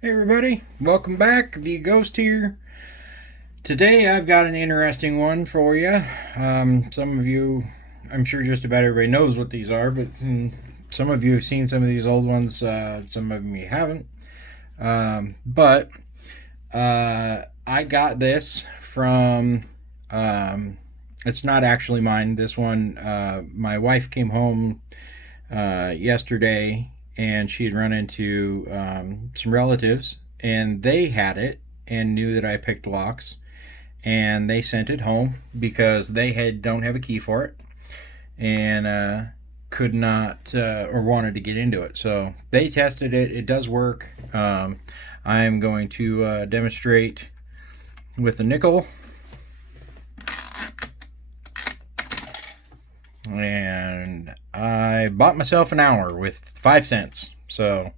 Hey everybody, welcome back. The Ghost here. Today I've got an interesting one for you. Some of you, I'm sure just about everybody knows what these are, but some of you have seen some of these old ones. Some of them you haven't. But I got this from. It's not actually mine. This one, my wife came home yesterday, and she had run into some relatives, and they had it and knew that I picked locks, and they sent it home because they don't have a key for it, and could not or wanted to get into it. So they tested it. It does work. I am going to demonstrate with a nickel. And I bought myself an hour with 5 cents. So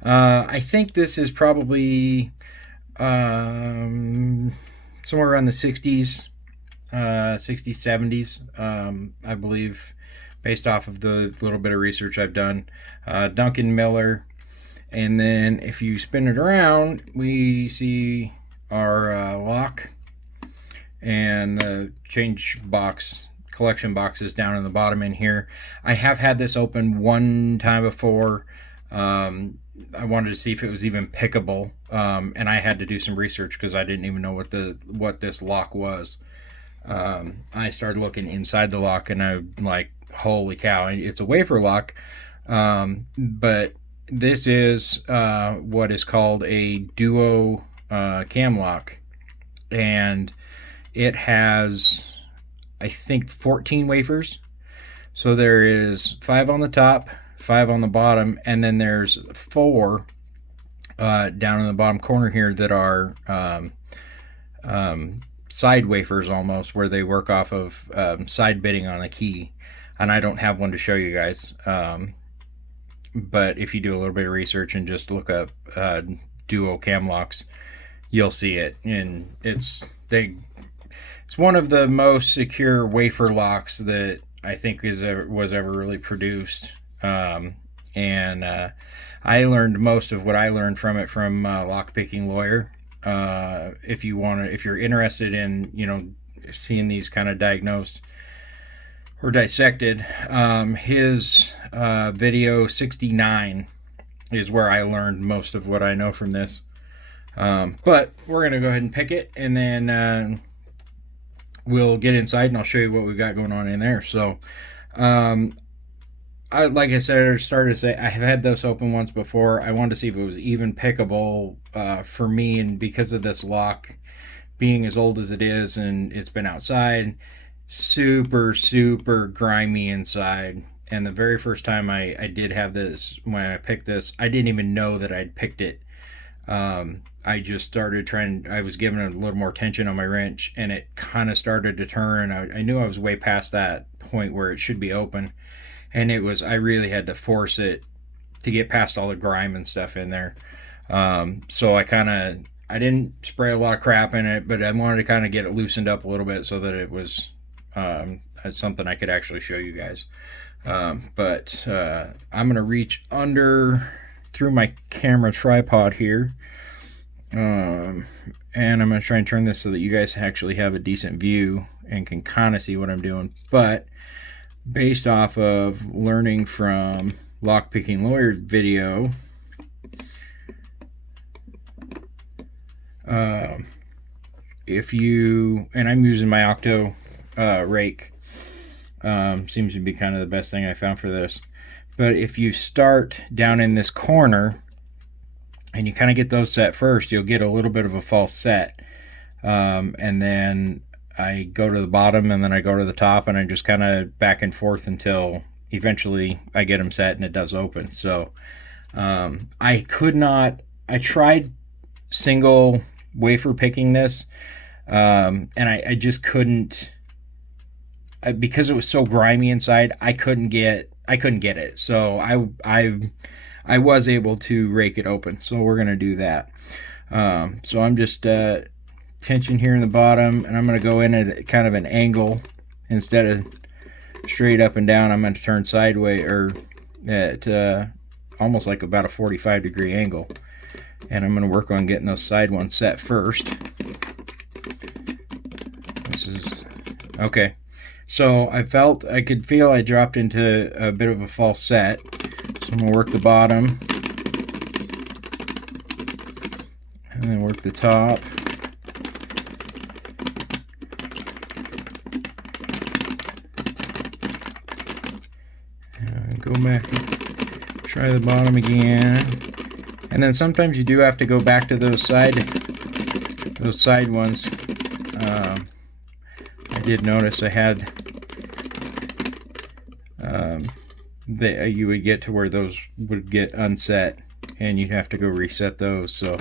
I think this is probably somewhere around the 60s, 60s, 70s, I believe, based off of the little bit of research I've done. Duncan Miller. And then if you spin it around, we see our lock and the change box collection boxes down in the bottom in here. I have had this open one time before. I wanted to see if it was even pickable, and I had to do some research because I didn't even know what this lock was. I started looking inside the lock, and I'm like, holy cow, it's a wafer lock. But this is what is called a duo cam lock, and it has, I think, 14 wafers. So there is 5 on the top, 5 on the bottom, and then there's 4 down in the bottom corner here that are side wafers almost, where they work off of side bitting on a key. And I don't have one to show you guys. But if you do a little bit of research and just look up duo cam locks, you'll see it. And it's one of the most secure wafer locks that I think was ever really produced. And I learned most of what I learned from it from Lockpicking Lawyer. If you're interested in seeing these kind of diagnosed or dissected, his video 69 is where I learned most of what I know from this. But we're gonna go ahead and pick it, and then we'll get inside and I'll show you what we've got going on in there. So like I said, I started to say I have had this open once before. I wanted to see if it was even pickable for me, and because of this lock being as old as it is and it's been outside, super grimy inside. And the very first time I did have this, when I picked this, I didn't even know that I'd picked it. I just started trying. I was giving it a little more tension on my wrench, and it kind of started to turn. I knew I was way past that point where it should be open, and I really had to force it to get past all the grime and stuff in there. So I didn't spray a lot of crap in it, but I wanted to kind of get it loosened up a little bit so that it was something I could actually show you guys. But I'm gonna reach under through my camera tripod here, and I'm gonna try and turn this so that you guys actually have a decent view and can kind of see what I'm doing. But based off of learning from Lockpicking Lawyer's video, and I'm using my Octo rake, seems to be kind of the best thing I found for this. But if you start down in this corner and you kind of get those set first, you'll get a little bit of a false set. And then I go to the bottom, and then I go to the top, and I just kind of back and forth until eventually I get them set and it does open. So I tried single wafer picking this, and I just couldn't, because it was so grimy inside. I couldn't get it. So I was able to rake it open. So we're gonna do that. So I'm just tension here in the bottom, and I'm gonna go in at kind of an angle instead of straight up and down. I'm going to turn sideways, or at almost like about a 45-degree angle. and I'm going to work on getting those side ones set first. This is okay. So I could feel I dropped into a bit of a false set. So I'm going to work the bottom and then work the top. And go back and try the bottom again. And then sometimes you do have to go back to those side ones. I did notice I had you would get to where those would get unset, and you'd have to go reset those. So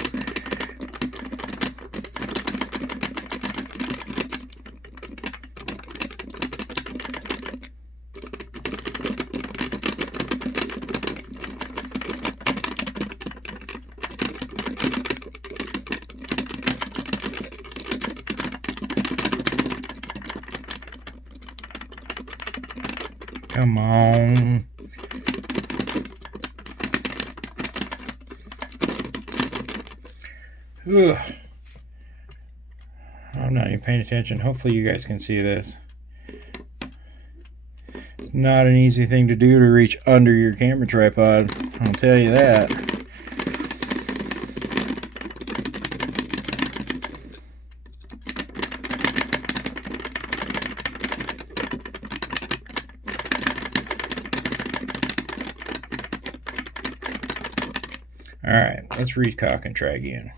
come on. Ugh. I'm not even paying attention. Hopefully you guys can see this. It's not an easy thing to do to reach under your camera tripod, I'll tell you that. Alright, let's recock and try again.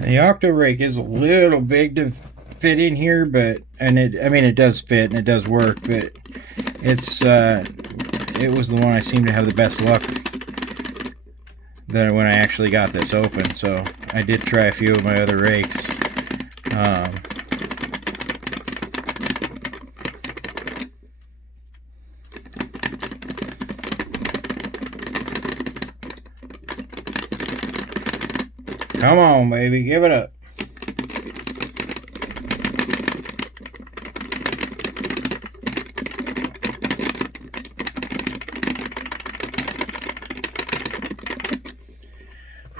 The octo rake is a little big to fit in here, but I mean it does fit and it does work, but it was the one I seemed to have the best luck that when I actually got this open. So I did try a few of my other rakes. Come on, baby, give it up.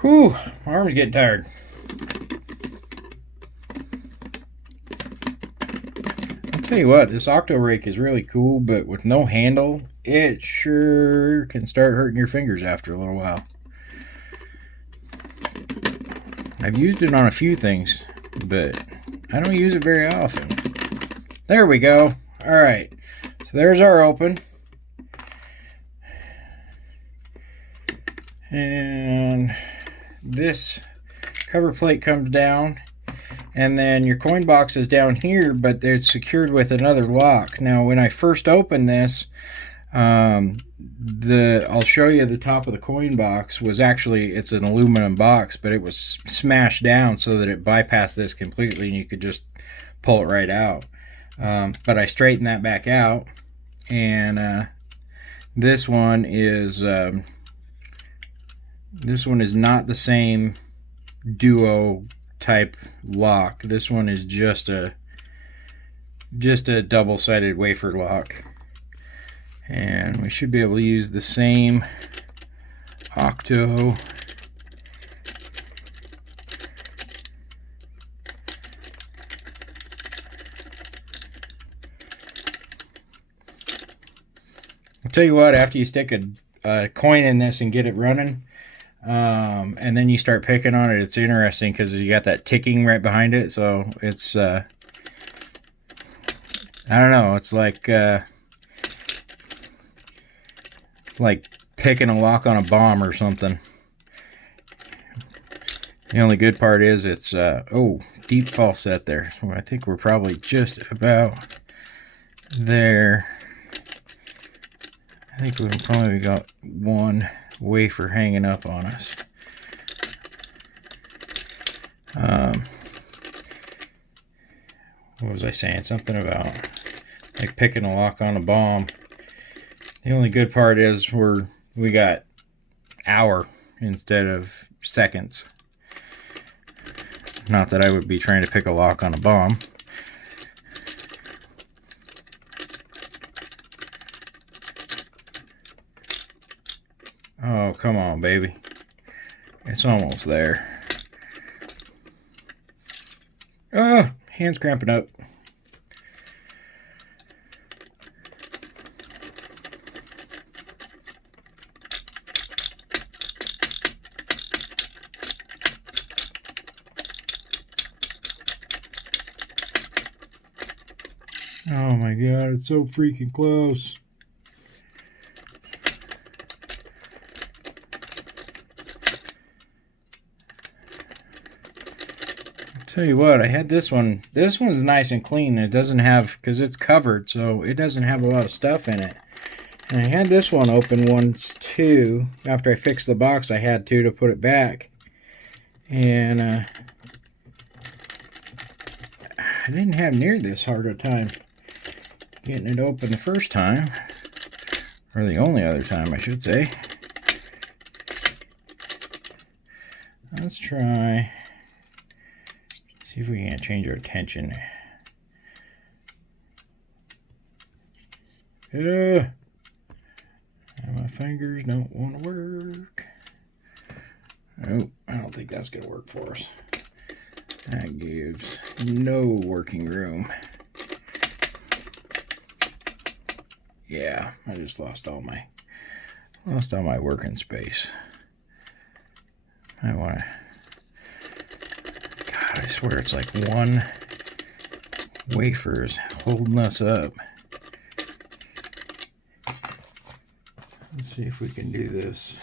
Whew, my arm's getting tired. I'll tell you what, this octo rake is really cool, but with no handle, it sure can start hurting your fingers after a little while. I've used it on a few things, but I don't use it very often. There we go. All right, so there's our open. And this cover plate comes down, and then your coin box is down here, but it's secured with another lock. Now, when I first opened this, I'll show you the top of the coin box was actually, it's an aluminum box, but it was smashed down so that it bypassed this completely and you could just pull it right out. But I straightened that back out, and this one is not the same duo type lock. This one is just a double-sided wafer lock. And we should be able to use the same octo. I'll tell you what, after you stick a coin in this and get it running, and then you start picking on it, it's interesting because you got that ticking right behind it. So it's, I don't know, it's like picking a lock on a bomb or something. The only good part is it's oh, deep false set there. So I think we're probably just about there. I think we've probably got one wafer hanging up on us. What was I saying? Something about like picking a lock on a bomb. The only good part is we got hour instead of seconds. Not that I would be trying to pick a lock on a bomb. Oh, come on, baby. It's almost there. Oh, hand's cramping up. Oh my god, it's so freaking close. Tell you what, I had this one. This one's nice and clean. It doesn't have, because it's covered, so it doesn't have a lot of stuff in it. And I had this one open once too. After I fixed the box, I had to put it back. And I didn't have near this hard a time getting it open the first time. Or the only other time, I should say. Let's try. See if we can't change our tension. My fingers don't want to work. Oh, I don't think that's going to work for us. That gives no working room. Yeah, I just lost all my working space. I want to. God, I swear it's like one wafer is holding us up. Let's see if we can do this.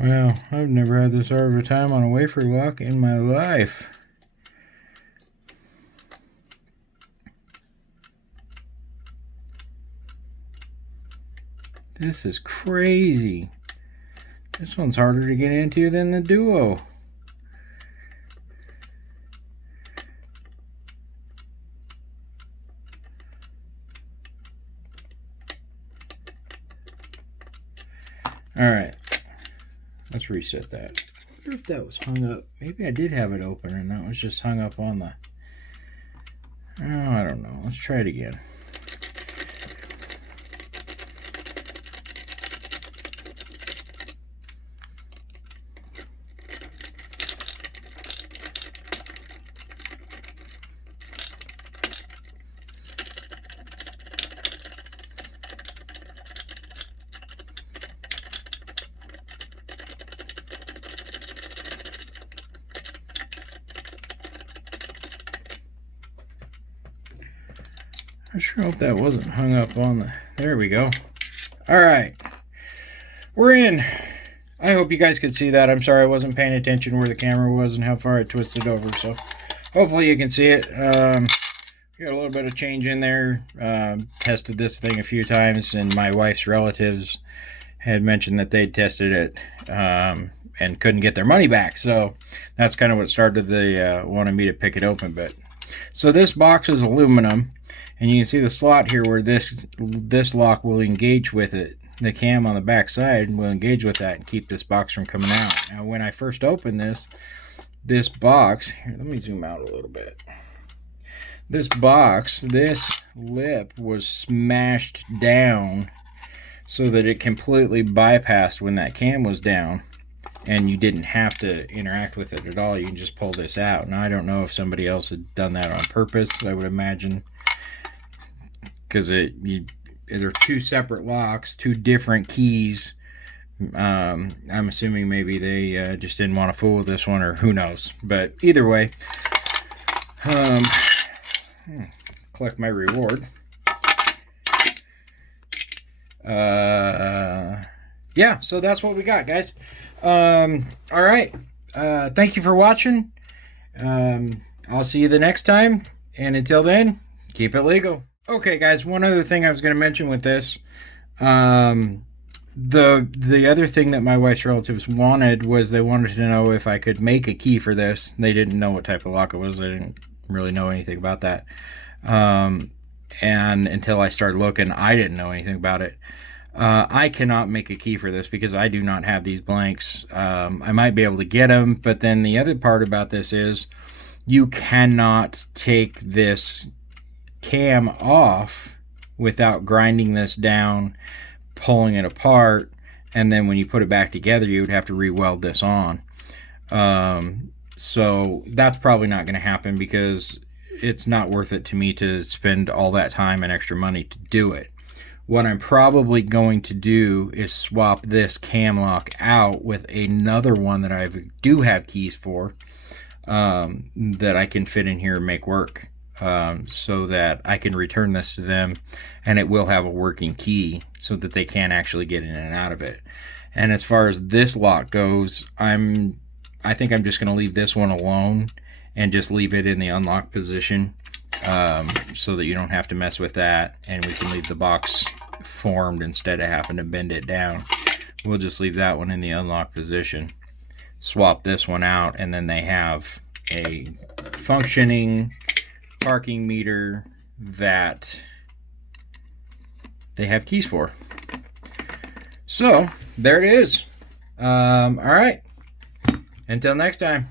Well, I've never had this hard of a time on a wafer lock in my life. This is crazy. This one's harder to get into than the Duo. Alright, let's reset that. I wonder if that was hung up. Maybe I did have it open and that was just hung up on the... Oh, I don't know. Let's try it again. I sure hope that wasn't hung up on the... There we go. Alright. We're in. I hope you guys could see that. I'm sorry I wasn't paying attention where the camera was and how far it twisted over. So hopefully you can see it. Got a little bit of change in there. Tested this thing a few times, and my wife's relatives had mentioned that they'd tested it and couldn't get their money back. So that's kind of what started the wanting me to pick it open. But so this box is aluminum. And you can see the slot here where this lock will engage with it. The cam on the back side will engage with that and keep this box from coming out. Now when I first opened this box, here, let me zoom out a little bit. This box, this lip was smashed down so that it completely bypassed when that cam was down. And you didn't have to interact with it at all. You can just pull this out. Now I don't know if somebody else had done that on purpose. I would imagine, because they're two separate locks, two different keys. I'm assuming maybe they just didn't want to fool with this one, or who knows. But either way, collect my reward. Yeah, so that's what we got, guys. All right. Thank you for watching. I'll see you the next time. And until then, keep it legal. Okay, guys, one other thing I was going to mention with this. The other thing that my wife's relatives wanted was they wanted to know if I could make a key for this. They didn't know what type of lock it was. They didn't really know anything about that. And until I started looking, I didn't know anything about it. I cannot make a key for this because I do not have these blanks. I might be able to get them, but then the other part about this is you cannot take this cam off without grinding this down, pulling it apart, and then when you put it back together, you would have to re-weld this on. So that's probably not going to happen because it's not worth it to me to spend all that time and extra money to do it. What I'm probably going to do is swap this cam lock out with another one that I do have keys for, that I can fit in here and make work, so that I can return this to them and it will have a working key so that they can actually get in and out of it. And as far as this lock goes, I think I'm just going to leave this one alone and just leave it in the unlock position, so that you don't have to mess with that, and we can leave the box formed instead of having to bend it down. We'll just leave that one in the unlock position, swap this one out, and then they have a functioning parking meter that they have keys for. So there it is. All right, until next time.